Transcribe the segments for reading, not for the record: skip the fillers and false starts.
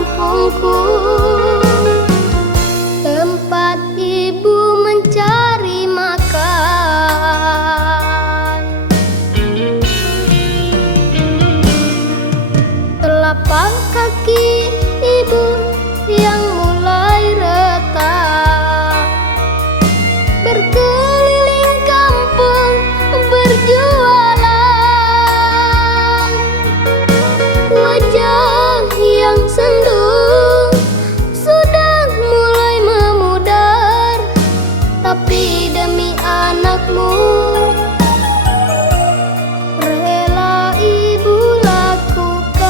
kampungku, tempat ibu mencari makan. Telapak kaki ibu yang mulai retak, berkeliling kampung berjualan. Wajah yang sendu sudah mulai memudar, tapi demi anakmu rela ibu lakukan.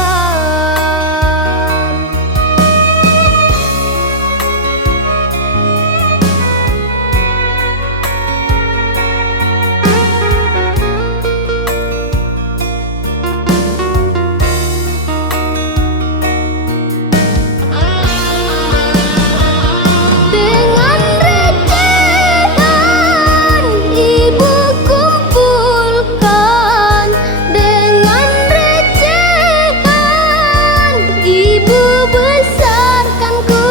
Dengan recehan ibu kumpulkan, dengan recehan ibu besarkanku.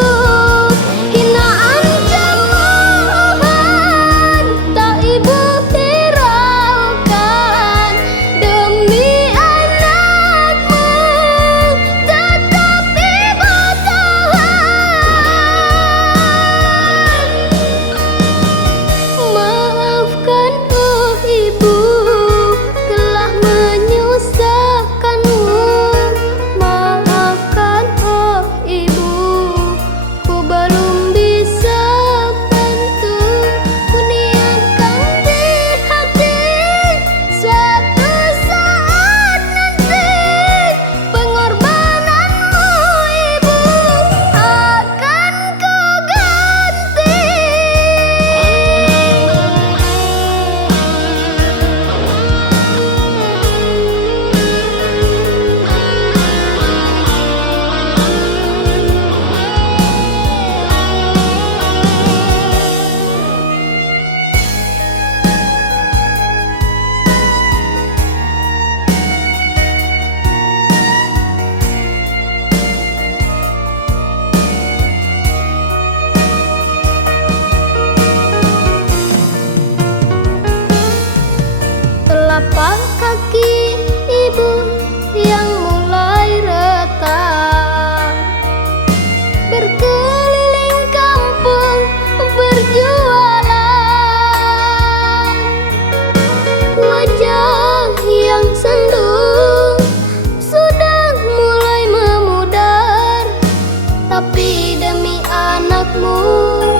Hinaan cemoohan tak ibu hiraukan, demi anakmu tetap ibu tahan. Maafkan oh ibu, telah menyusahkanmu. Maafkan oh ibu, ku belum bisa bantu. Ku niatkan di hati, suatu saat nanti pengorbananmu ibu akan ku ganti. Telapak kaki ibu yang mulai retak, berkeliling kampung berjualan. Wajah yang sendu sudah mulai memudar, tapi demi anakmu